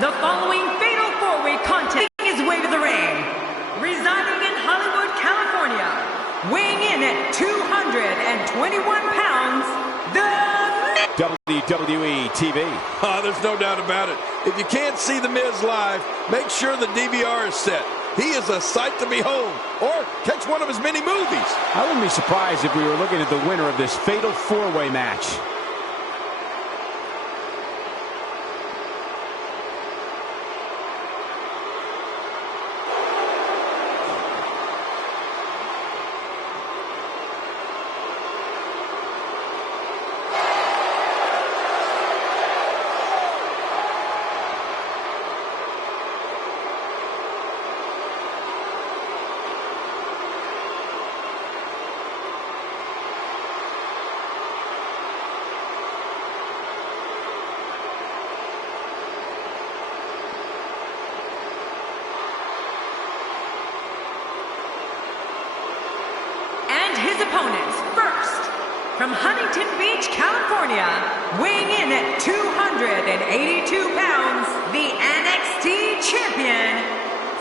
The following fatal four-way contest is way to the ring. Residing in Hollywood, California, weighing in at 221 pounds, the WWE TV. There's no doubt about it. If you can't see The Miz live, make sure the DVR is set. He is a sight to behold. Or catch one of his many movies. I wouldn't be surprised if we were looking at the winner of this fatal four-way match. his opponents. First, from Huntington Beach, California, weighing in at 282 pounds, the NXT champion,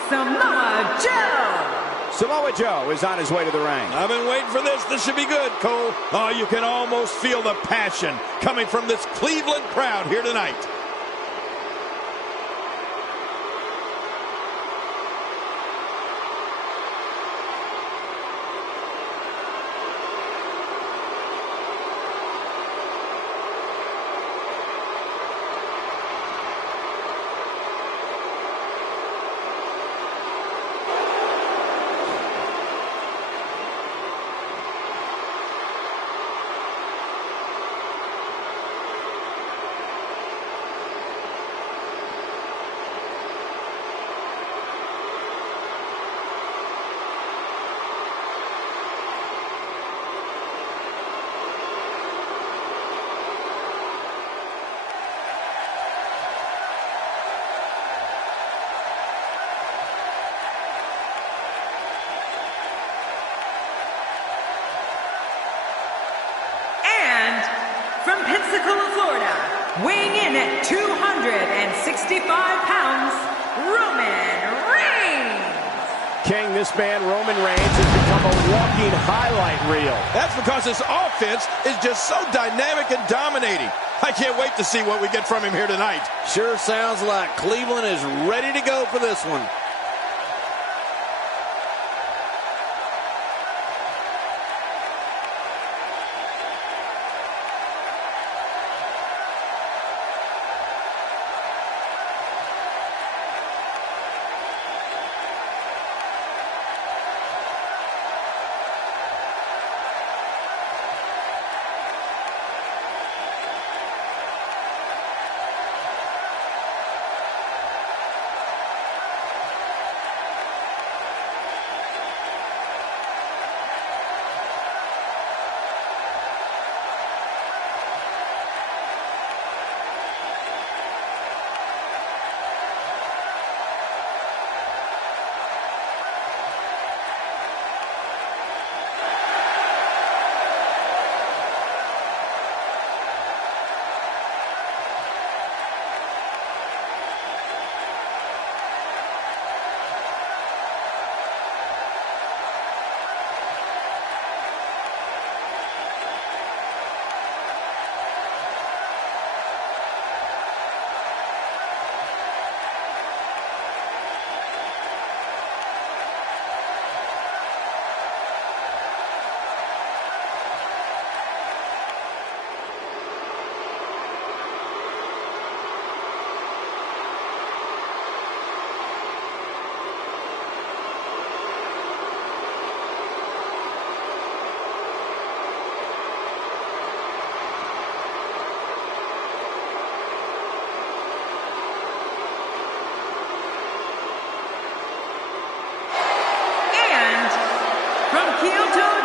Samoa Joe. Samoa Joe is on his way to the ring. I've been waiting for this. This should be good, Cole. Oh, you can almost feel the passion coming from this Cleveland crowd here tonight. From Pensacola, Florida, weighing in at 265 pounds, Roman Reigns. King, this man, Roman Reigns, has become a walking highlight reel. That's because his offense is just so dynamic and dominating. I can't wait to see what we get from him here tonight. Sure sounds like Cleveland is ready to go for this one.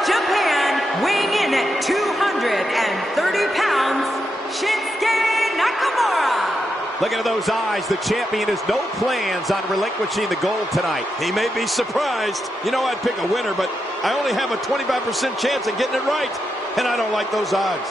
Japan, weighing in at 230 pounds, Shinsuke Nakamura. Looking at those eyes, the champion has no plans on relinquishing the gold tonight. He may be surprised. You know, I'd pick a winner, but I only have a 25% chance of getting it right, and I don't like those odds.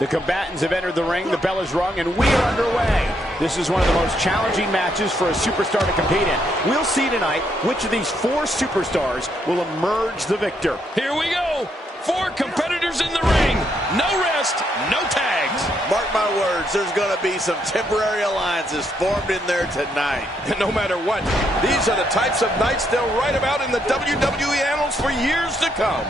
The combatants have entered the ring, the bell is rung, and we are underway. This is one of the most challenging matches for a superstar to compete in. We'll see tonight which of these four superstars will emerge the victor. Here we go. 4 competitors in the ring. No rest, no tags. Mark my words, there's going to be some temporary alliances formed in there tonight. And no matter what, these are the types of nights they'll write about in the WWE annals for years to come.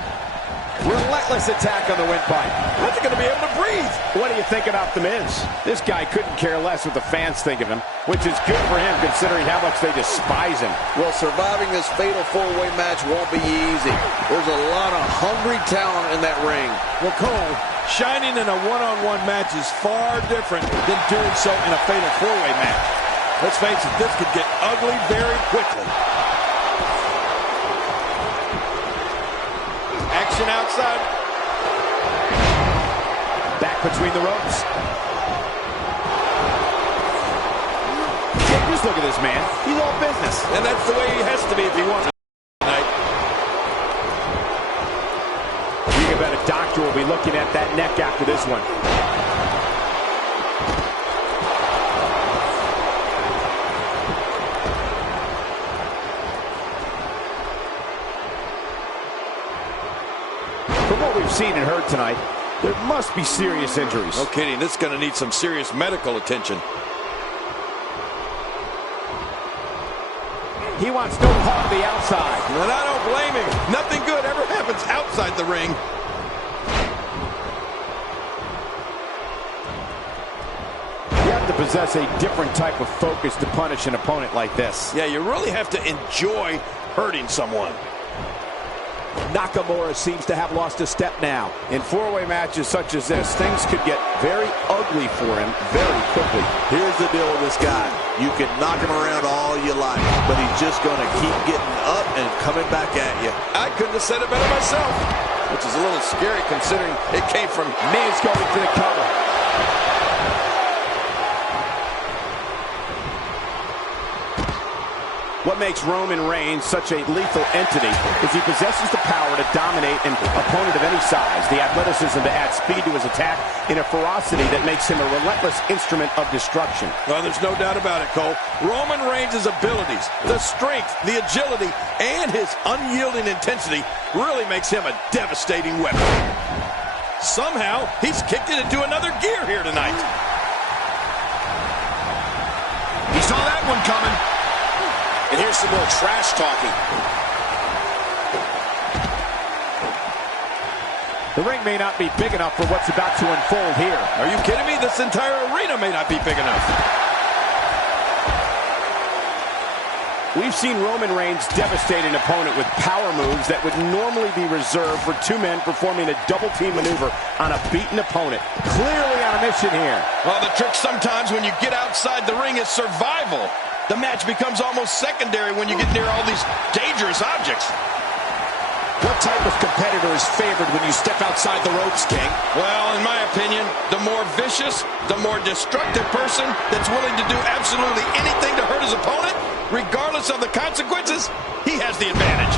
Relentless attack on the windpipe. How's he going to be able to breathe? What do you think about The Miz? This guy couldn't care less what the fans think of him, which is good for him considering how much they despise him. Well, surviving this fatal 4-way match won't be easy. There's a lot of hungry talent in that ring. Well, Cole, shining in a one-on-one match is far different than doing so in a fatal 4-way match. Let's face it, this could get ugly very quickly. Action outside. Back between the ropes. Just look at this man. He's all business. And that's the way he has to be if he wants it tonight. You can bet a doctor will be looking at that neck after this one. From what we've seen and heard tonight, there must be serious injuries. No kidding. This is going to need some serious medical attention. He wants no part of the outside. And I don't blame him. Nothing good ever happens outside the ring. You have to possess a different type of focus to punish an opponent like this. Yeah, you really have to enjoy hurting someone. Nakamura seems to have lost a step now. In 4-way matches such as this, things could get very ugly for him very quickly. Here's the deal with this guy. You can knock him around all you like, but he's just going to keep getting up and coming back at you. I couldn't have said it better myself, which is a little scary considering it came from Miz going for the cover. What makes Roman Reigns such a lethal entity is he possesses the power to dominate an opponent of any size, the athleticism to add speed to his attack, and a ferocity that makes him a relentless instrument of destruction. Well, there's no doubt about it, Cole. Roman Reigns' abilities, the strength, the agility, and his unyielding intensity really makes him a devastating weapon. Somehow, he's kicked it into another gear here tonight. He saw that one coming. And here's some more trash talking. The ring may not be big enough for what's about to unfold here. Are you kidding me? This entire arena may not be big enough. We've seen Roman Reigns devastate an opponent with power moves that would normally be reserved for 2 men performing a double-team maneuver on a beaten opponent. Clearly on a mission here. Well, the trick sometimes when you get outside the ring is survival. The match becomes almost secondary when you get near all these dangerous objects. What type of competitor is favored when you step outside the ropes, King? Well, in my opinion, the more vicious, the more destructive person that's willing to do absolutely anything to hurt his opponent, regardless of the consequences, he has the advantage.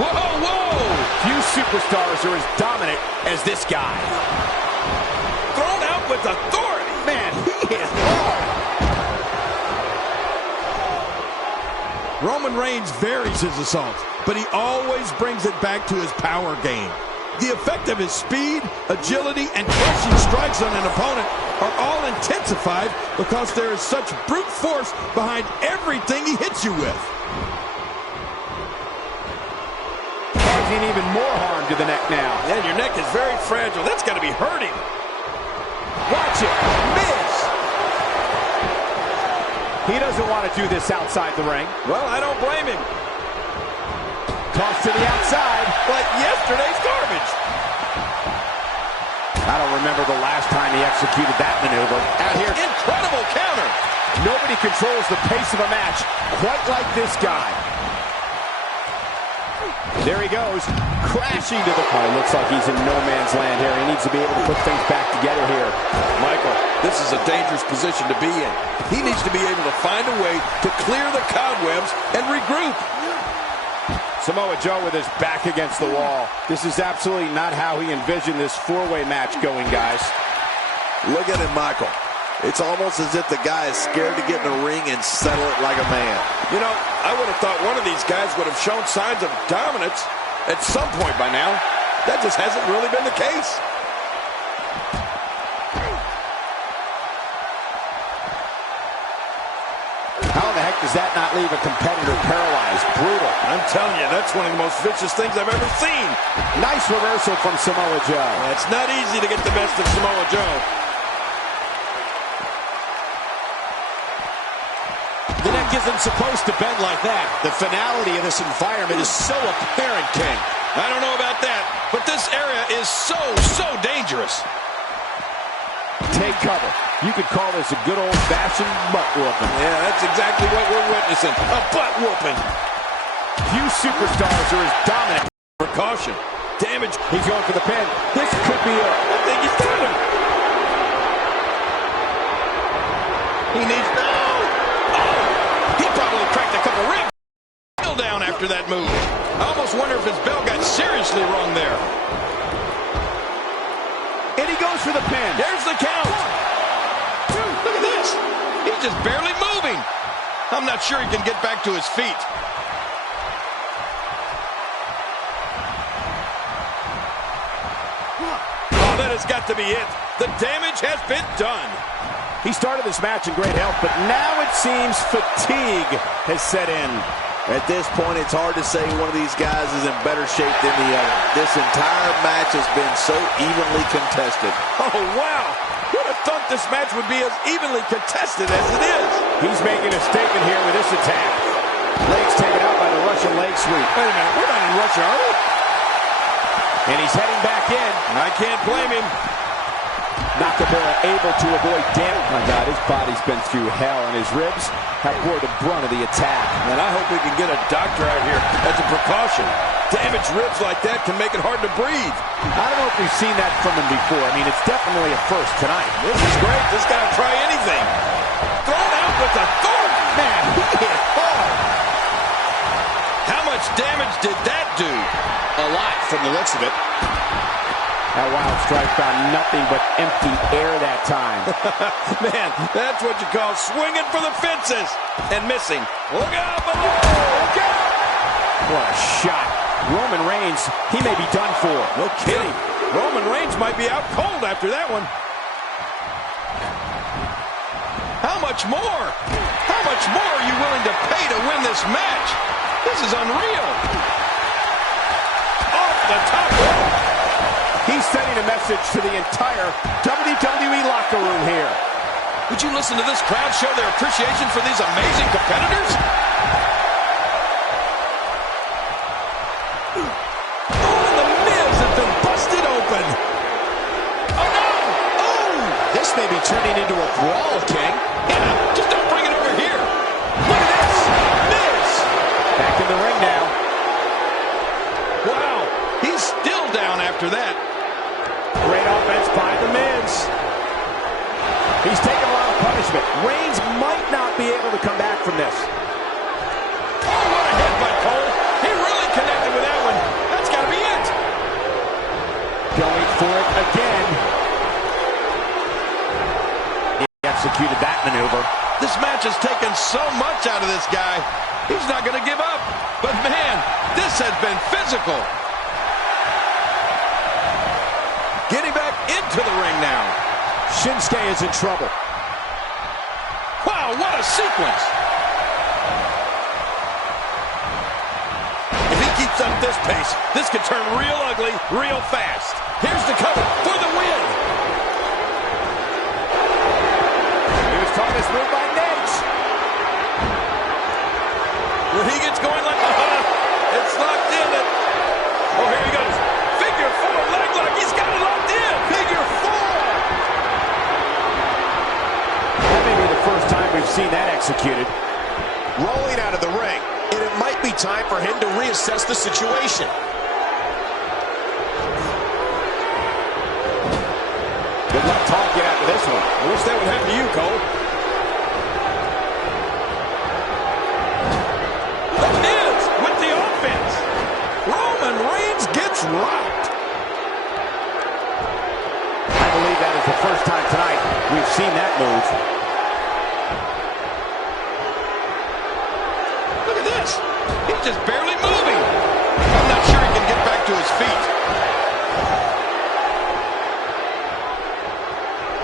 Whoa, whoa! Few superstars are as dominant as this guy. Thrown out with authority. Man, he is hard. Roman Reigns varies his assaults, but he always brings it back to his power game. The effect of his speed, agility, and crushing strikes on an opponent are all intensified because there is such brute force behind everything he hits you with. Causing even more harm to the neck now. And your neck is very fragile. That's got to be hurting. Watch it. Miz. He doesn't want to do this outside the ring. Well, I don't blame him. Toss to the outside. Like yesterday's garbage. I don't remember the last time he executed that maneuver. Out here. Incredible counter. Nobody controls the pace of a match quite like this guy. There he goes, crashing to the point. Looks like he's in no man's land here. He needs to be able to put things back together here. Michael, this is a dangerous position to be in. He needs to be able to find a way to clear the cobwebs and regroup. Samoa Joe with his back against the wall. This is absolutely not how he envisioned this 4-way match going, guys. Look at him, Michael. It's almost as if the guy is scared to get in the ring and settle it like a man. You know, I would have thought one of these guys would have shown signs of dominance at some point by now. That just hasn't really been the case. How in the heck does that not leave a competitor paralyzed? Brutal. I'm telling you, that's one of the most vicious things I've ever seen. Nice reversal from Samoa Joe. It's not easy to get the best of Samoa Joe. The neck isn't supposed to bend like that. The finality of this environment is so apparent, King. I don't know about that, but this area is so dangerous. Take cover. You could call this a good old-fashioned butt whooping. Yeah, that's exactly what we're witnessing. A butt whooping. Few superstars are as dominant. Precaution. Damage. He's going for the pin. This could be it. I think he's got him. He needs... No! Oh! He probably cracked a couple ribs. Still down after that move. I almost wonder if his bell got seriously wrong there. And he goes for the pin. There's the count. 1, 2, look at this. He's just barely moving. I'm not sure he can get back to his feet. Oh, that has got to be it. The damage has been done. He started this match in great health, but now it seems fatigue has set in. At this point, it's hard to say one of these guys is in better shape than the other. This entire match has been so evenly contested. Oh, wow. Who would have thought this match would be as evenly contested as it is? He's making a statement here with this attack. Legs taken out by the Russian leg sweep. Wait a minute, we're not in Russia, are we? And he's heading back in. I can't blame him. Nakamura able to avoid damage. My God, his body's been through hell, and his ribs have bore the brunt of the attack. And I hope we can get a doctor out here as a precaution. Damaged ribs like that can make it hard to breathe. I don't know if we've seen that from him before. I mean, it's definitely a first tonight. This is great. This guy will try anything. Thrown out with authority. Man, he hit hard. How much damage did that do? A lot from the looks of it. That wild strike found nothing but empty air that time. Man, that's what you call swinging for the fences and missing. Look out below! Look out! What a shot. Roman Reigns, he may be done for. No kidding. Roman Reigns might be out cold after that one. How much more? How much more are you willing to pay to win this match? This is unreal. Off the top rope. He's sending a message to the entire WWE locker room here. Would you listen to this crowd show their appreciation for these amazing competitors? Oh, the Miz has been busted open. Oh, no! Oh! This may be turning into a brawl, King. Yeah, just don't bring it over here. Look at this. Miz. Back in the ring now. Wow. He's still down after that. Great offense by the Miz. He's taking a lot of punishment. Reigns might not be able to come back from this. Oh, what a hit by Cole. He really connected with that one. That's got to be it. Going for it again. He executed that maneuver. This match has taken so much out of this guy. He's not going to give up. But, man, this has been physical. Getting back into the ring now. Shinsuke is in trouble. Wow, what a sequence. If he keeps up this pace, this could turn real ugly real fast. Here's the cover for the win. He was taught this move by Nate. When he gets going like, it's locked in. Oh, here he goes. Figure 4 leg lock. He's got it locked in. Figure 4. That may be the first time we've seen that executed. Rolling out of the ring, and it might be time for him to reassess the situation. Good luck talking after this one. I wish that would happen to you, Cole. The Miz with the offense. Roman Reigns gets rocked. I believe that is it's the first time tonight we've seen that move. Look at this. He's just barely moving. I'm not sure he can get back to his feet.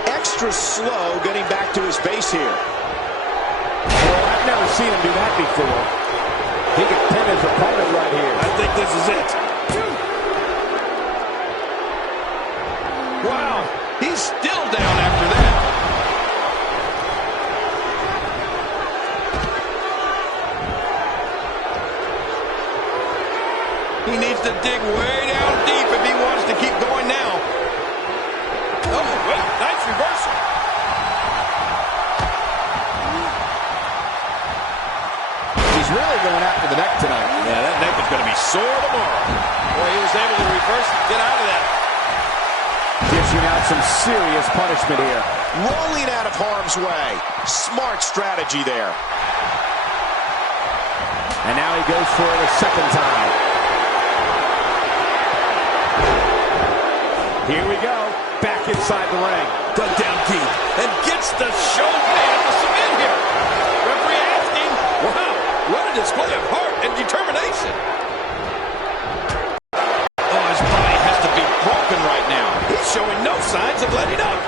Extra slow getting back to his base here. Well, I've never seen him do that before. He can pin his opponent right here. I think this is it. Wow, he's still down after that. He needs to dig way down deep if he wants to keep going now. Oh, wait, nice reversal. He's really going after the neck tonight. Yeah, that neck is going to be sore tomorrow. Boy, he was able to reverse and get out of that. Dishing out some serious punishment here. Rolling out of harm's way. Smart strategy there. And now he goes for it a second time. Here we go. Back inside the ring. Dug down deep and gets the showman to submit here. Referee asking, wow, what a display of heart and determination. Oh, his body has to be broken right now. He's showing no signs of letting up.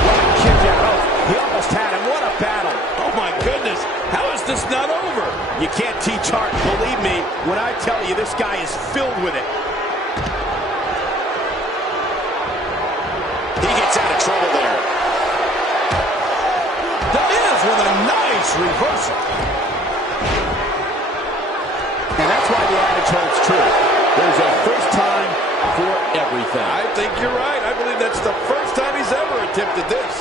What a kick out. Oh, he almost had him. What a battle. Oh, my goodness. How is this not over? You can't teach heart. Believe me when I tell you this guy is filled with it. He gets out of trouble there. The Miz with a nice reversal. And that's why the adage holds true. There's a first time for everything. I think you're right. I believe that's the first time he's ever attempted this.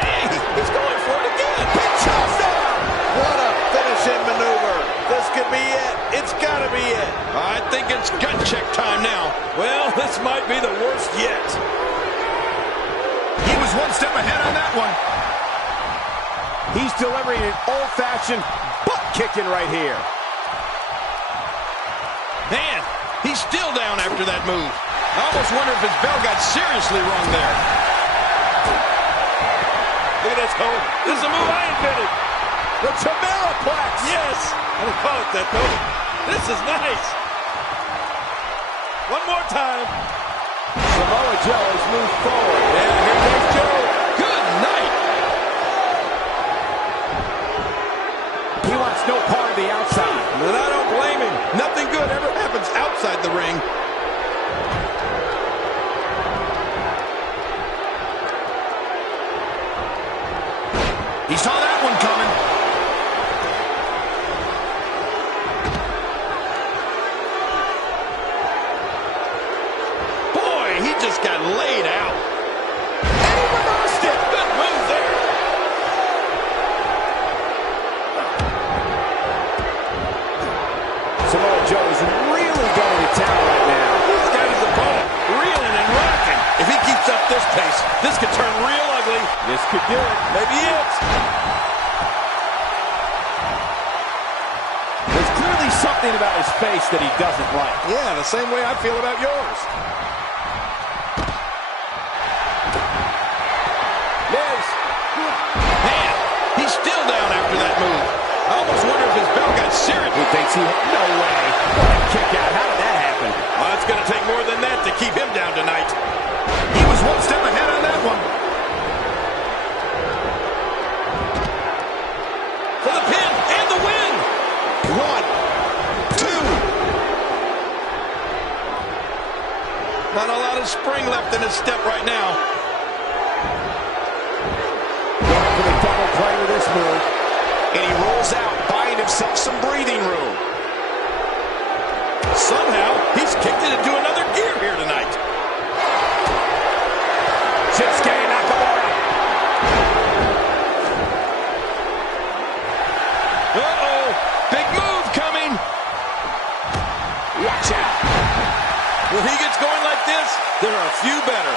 Hey, he's going for it again. Big chop down. What a finishing maneuver. This could be it. It's got to be it. I think it's gut check time now. Well, this might be the worst yet. He was one step ahead on that one. He's delivering an old-fashioned butt kicking right here. Man, he's still down after that move. I almost wonder if his bell got seriously wrong there. Look at this hold. This is a move I invented. The Tamaraplex. Yes. I didn't call it that, though. This is nice. One more time. Samoa Joe has moved forward. Yeah, here goes Joe. Good night. He wants no part of the outside. And I don't blame him. Nothing good ever happens outside the ring. He saw that one coming. Boy, he just got laid out. And he reversed it. Good move there. Samoa Joe is really going to town right now. He's got his opponent reeling and rocking. If he keeps up this pace, this could turn real ugly. This could do it. Maybe it. There's clearly something about his face that he doesn't like. Yeah, the same way I feel about yours. Miz. Man, he's still down after that move. I almost wonder if his bell got serious. He thinks he... No way. What a kick out. How did that happen? Well, it's going to take more than that to keep him down tonight. He was one step ahead on that one. For the pin and the win. 1, 2. Not a lot of spring left in his step right now. Going for the double play with this move. And he rolls out, buying himself some breathing room. Somehow, he's kicked it into another gear here tonight. Shinsuke Nakamura. Uh-oh, big move coming. Watch out. When he gets going like this, there are a few better.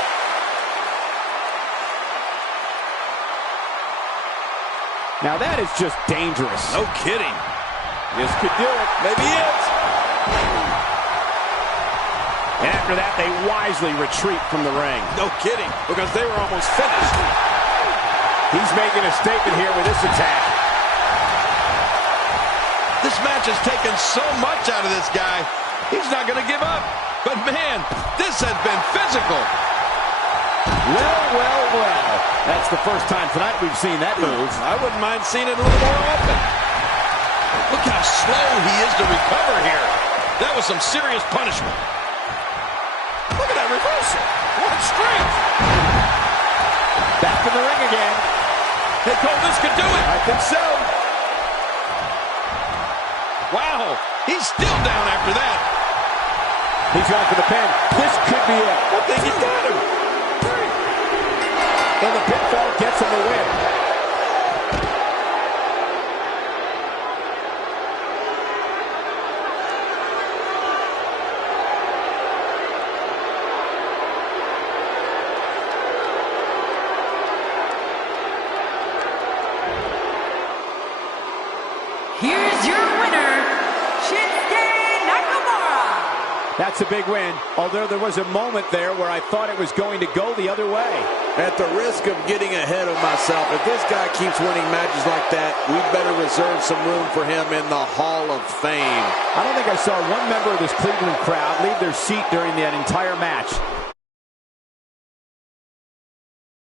Now that is just dangerous. No kidding. This could do it. Maybe it. And after that, they wisely retreat from the ring. No kidding, because they were almost finished. He's making a statement here with this attack. This match has taken so much out of this guy. He's not going to give up. But man, this has been physical. Well, well, well. That's the first time tonight we've seen that move. I wouldn't mind seeing it a little more often. Look how slow he is to recover here. That was some serious punishment. Look at that reversal. What strength. Back in the ring again. Hey, Cole, this could do it. I think so. Wow, he's still down after that. He's going for the pin. This could be it. I think he's got him. And the pinfall gets him the win. Here's your winner, Shinsuke Nakamura. That's a big win, although there was a moment there where I thought it was going to go the other way. At the risk of getting ahead of myself, if this guy keeps winning matches like that, we'd better reserve some room for him in the Hall of Fame. I don't think I saw one member of this Cleveland crowd leave their seat during that entire match.